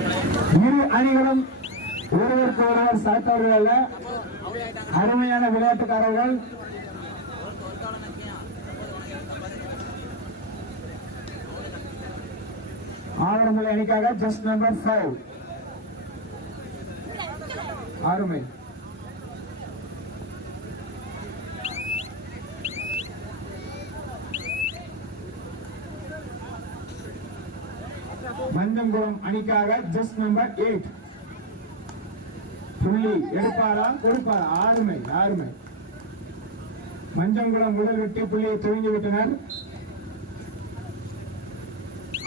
இரு அணிகளும் ஒருவருக்கு ஒருவர் சாத்தார்கள் அல்ல. அருமையான விளையாட்டுக்காரர்கள். ஆவரமலை அணிக்காக ஜஸ்ட் நம்பர் ஃபைவ் அருமை மந்தங்குளம் அணிக்காக ஜஸ்ட் நம்பர் எயிட் புள்ளி எடுப்பாரா? கொடுப்பாரா? ஆறுமை ஆறுமை. மஞ்சங்குளம் முதல் வெட்டி புள்ளியை துவங்கி விட்டனர்.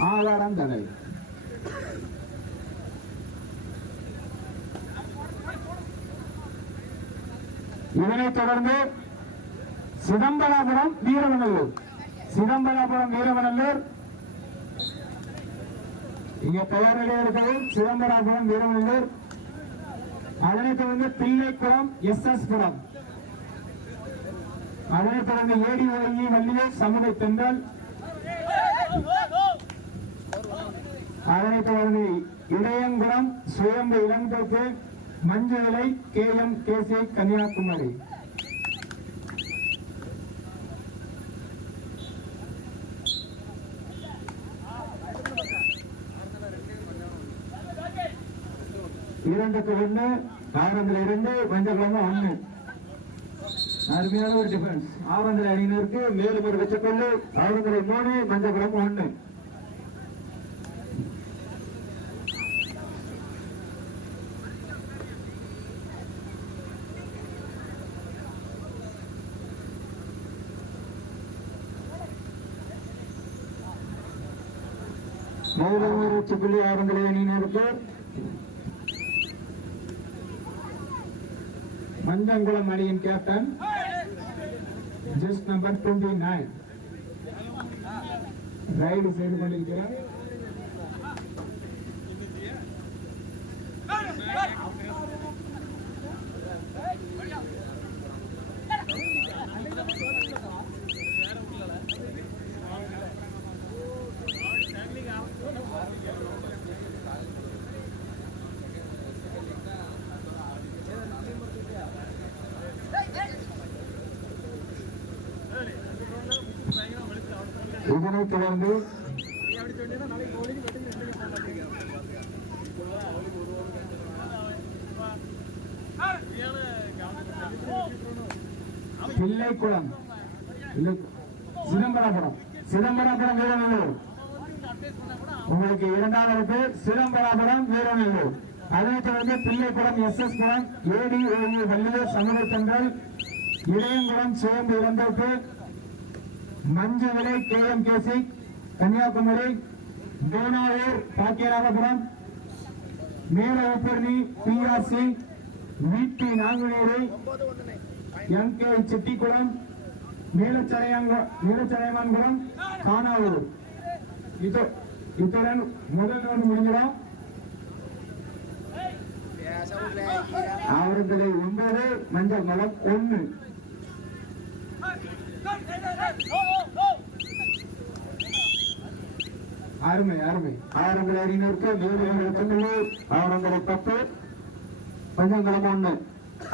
ஆதாரம் தடை இதனைத் தொடர்ந்து சிதம்பராபுரம் வீரவநல்லூர் சிதம்பராபுரம் வீரவநல்லூர் இங்க தயார் நிலையில் சிதம்பராபுரம் வீரவநல்லூர் அதனைத் தொடர்ந்து பிள்ளைக்குளம் எஸ் எஸ் புரம். அதனைத் தொடர்ந்து ஏடி ஒழுங்கி வள்ளியூர் சமூக தென்றல். அதனைத் தொடர்ந்து இடையங்குளம் சுயம்பு Ilanthoppu Manju Vilai K M KC Kanyakumari. இரண்டுக்கு ஒண்ணு ஆரம்பத்தில் இரண்டு மஞ்சக்கிழமை ஒண்ணு. அருமையான ஒரு டிஃபரன்ஸ் ஆவரந்தலை அணியினருக்கு மேலும் ஒரு வெச்சக்கொள்ளு. ஆவரந்தலை மூணு மஞ்சக்கிழமை குளம் ஒண்ணு. மேலும் ஒரு வெச்சக்கொள்ளி ஆவரந்தலை அணியினருக்கு மந்தங்குளம் அணியின் captain just number twenty nine raid செய்து கொண்டிருக்கிறார் Yeah. இதனைத் தொடர்ந்து பிள்ளைக்குளம் பிள்ளை- சிதம்பரபுரம் சிதம்பரபுரம் வீரநல்லூர். உங்களுக்கு இரண்டாவது பேர் சிதம்பரபுரம் வீரநல்லூர். அதனைத் தொடர்ந்து பிள்ளைக்குளம் எஸ் எஸ் குளம் ஏடி ஓய்வு வள்ளியூர் சமூக தென்றல் இடையங்குளம் சேர்ந்து Ilanthoppu Manju Vilai K M KC Kanyakumari Thonavur Bhagyarajapuram Mela Ooppurani PRC VP Nanguneri M K Chettikulam மேலச்சரையாங்க Melacharaiyamankulam Kanavur இது இத்துடன் முதல் ரவுண்ட் முடிஞ்சிடும். அவர்களை ஒன்பது மஞ்சள் மலம் ஒன்று. அருமை அருமை. ஆயிரங்கள் அறிஞருக்கு மேலும் தமிழ் ஆயிரங்களை பத்து பஞ்சங்குளம் ஒண்ணு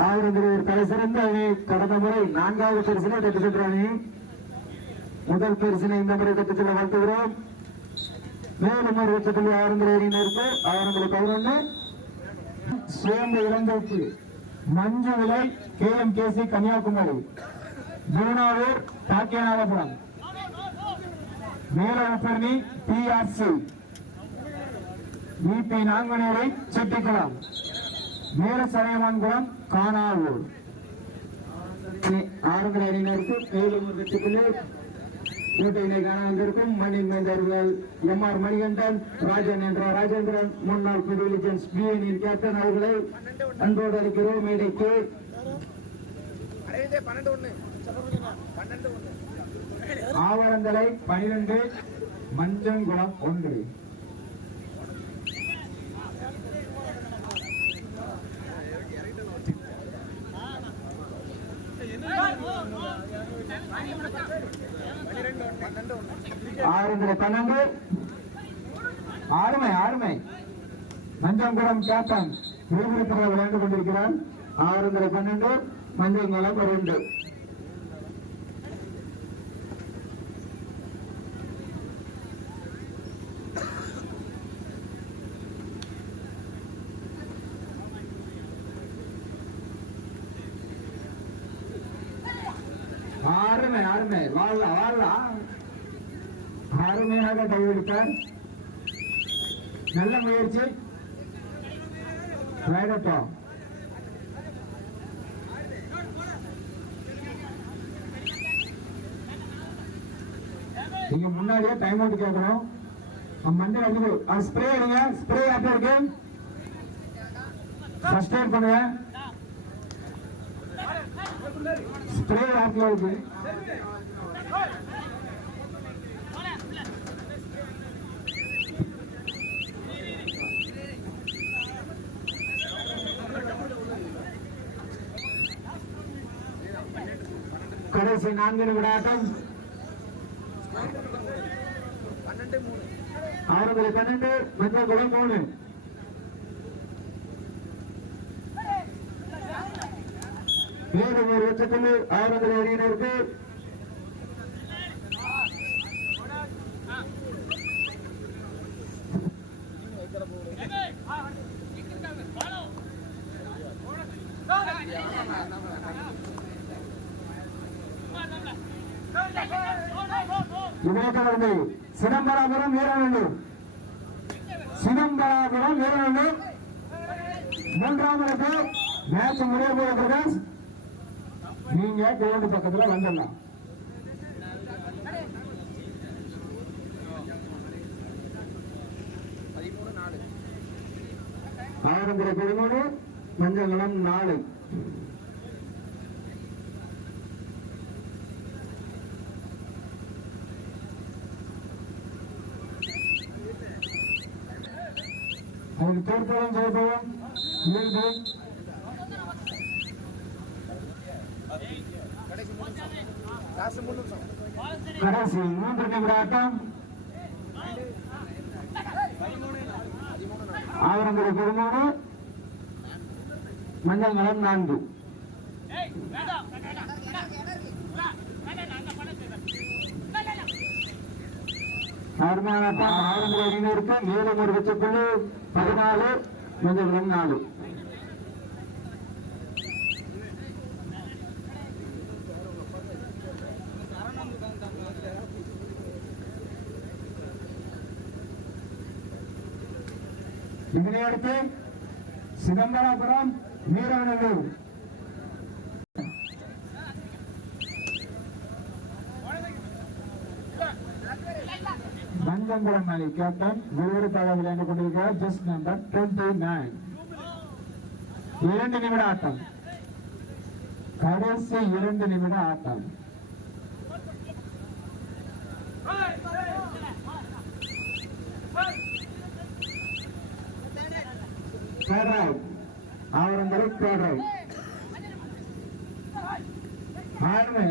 ஆயிரங்கள் ஒரு தலை சிறந்த அணி. கடந்த முறை நான்காவது பரிசினை தட்டு சென்ற அணி. முதல் பரிசினை இந்த முறை தட்டு செல்ல வாழ்த்துகிறோம். மேலும் ஒரு லட்சத்தில் ஆயிரங்கள் அறிஞருக்கு ஆயிரங்களை பதினொன்று Suyambu Ilanthoppu Manju Vilai K M KC Kanyakumari. Junavur Bhagyanathapuram Melapparani PRC VP Nanguneri Chettikulam. Melasaraiyamankulam Kanavur. ஆறுதல் அணியினருக்கு மேலும் ஒரு வெற்றிக்குள்ளே கூட்டையினை காண வந்திருக்கும் மண்ணின் மேந்தர்கள் எம் ஆர் மணிகண்டன் ராஜன் என்ற ராஜேந்திரன் முன்னாள் புது வில்லிஜன்ஸ் பிஎனின் கேப்டன் அவர்களை அன்போடு அளிக்கிறோம் மேடைக்கு பன்னெண்டு ஒன்று ஆவரந்தலை பனிரெண்டு மஞ்சங்குளம் ஒன்று. ஆறுங்கிற பன்னெண்டு. ஆறுமை ஆறுமை. மஞ்சங்குளம் கேப்டன். விறுவிறுப்பாக விளையாண்டு கொண்டிருக்கிறார். ஆறுங்கிற பன்னெண்டு மஞ்சங்குளம் ரெண்டு ஆறுமை அருமை வாழலாம் வாழலாம். அருமையாக கைவிடுத்தார் நல்ல முயற்சி. வேடப்பா நீங்க முன்னாடியே டைம் அவுட் கேட்கணும். மண்டே அடிக்குது ஸ்ப்ரே அடிங்க. ஸ்ப்ரே அப்ப இருக்கு? ஃபர்ஸ்ட் எய்ட் பண்ணுங்க. ஸ்ப்ரே ஆப்ல இருக்கு கடைசி நான்கு நிமிட ஆட்டம் பன்னெண்டு மூணு ஆறுதலை பன்னெண்டு மஞ்சள் குளம் மூணு ஏழு ஒரு லட்சத்துக்கு ஆறுதலை அணியினருக்கு இதே தொடர்ந்து சிதம்பராபுரம் வீரநல்லூர் சிதம்பராபுரம் வீரநல்லூர் மூன்றாம் மேட்ச் முடிய போற பிரகாஷ் நீங்க கிரவுண்ட் பக்கத்துல வந்துடலாம். பதிமூணு நாலு ஆயிரங்குறை பதிமூணு மஞ்சங்குளம் நாலு. அதுக்கு தோற்பதும் ஜெயிப்பதும் இயல்பு கடைசி மூணு நிமிஷம் லாஸ்ட் மூணு நிமிஷம் கடைசி மூன்று நிமிட ஆட்டம் ஆயிரங்குறை பதிமூணு நலம் நான்கு. அருமையான ஆட்டம் ஆயிரங்குறை அணியினருக்கு ஏழு ஒரு வச்சப்புள்ளி பதினாலு மஞ்சங்குளம் நாலு. இதனையடுத்து சிதம்பராபுரம் வீரநல்லூர் மஞ்சங்குளம் அணி கேப்டன் விறுவிறுப்பாக விளையாண்டு கொண்டிருக்கிறார் ஜஸ்ட் நம்பர் டுவெண்ட்டி நைன் இரண்டு நிமிட ஆட்டம் கடைசி இரண்டு நிமிட ஆட்டம் Hey! தேர்ட் ஆவரம்பரை தேர்ட் ஆறுமை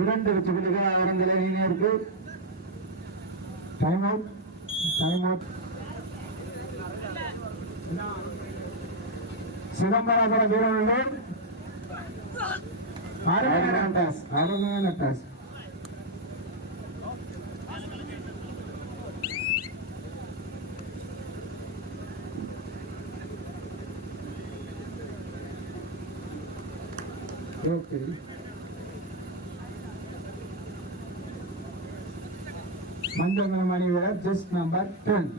இரண்டு வச்சுக்கிட்டு நீங்க இருக்கு. Time out time out Chidambarapuram வீரர்கள். அருமையான டாஸ் அருமையான டாஸ் ஓகே மஞ்சள் மணி வீரர் ஜஸ்ட் நம்பர் டென்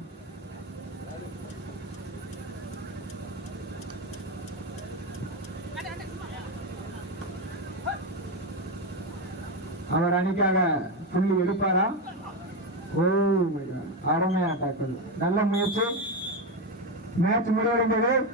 அவர் அணிக்காக புள்ளி எடுப்பாரா? ஓ அருமையா டாக்டர் நல்ல முயற்சி. மேட்ச் முடிவடைந்தது.